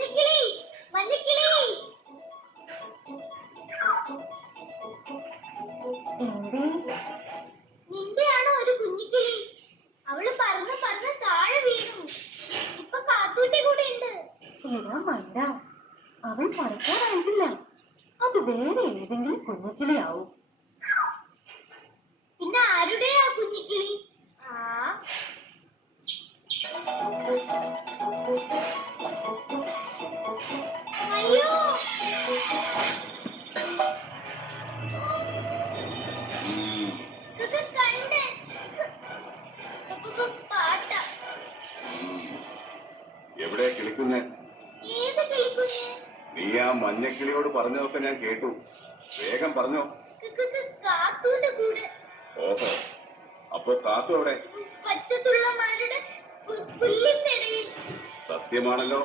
മഞ്ഞക്കിളി മഞ്ഞക്കിളി. നിന്റെയാണോ ഒരു കുഞ്ഞിക്കിളി? അവള് പറന്ന് പറന്ന് താഴെ വീണു. ഇപ്പൊ കാത്തൂന്റെ കൂടെ ഉണ്ട്. അവൾ പറക്കാനായിട്ടില്ല. അത് വേറെ ഏതെങ്കിലും കുഞ്ഞിക്കിളിയാവും. പിന്നെ ആരുടെയാ കുഞ്ഞിക്കിളി? അയ്യോ, ഇത് കണ്ട് പാട്ട. എവിടെ കിളിക്കുഞ്ഞ്? ഏത് കിളിക്കുഞ്ഞ്? നീ ആ മഞ്ഞക്കിളിയോട് പറഞ്ഞതൊക്കെ ഞാൻ കേട്ടു. വേഗം പറഞ്ഞോ. കാത്തൂന്റെ കൂടെ. ഓഹോ, അപ്പൊ കാത്തു എവിടെ? പച്ചത്തുള്ളമാരുടെ പുല്ലിന്റെ ഇടയിൽ. സത്യമാണല്ലോ.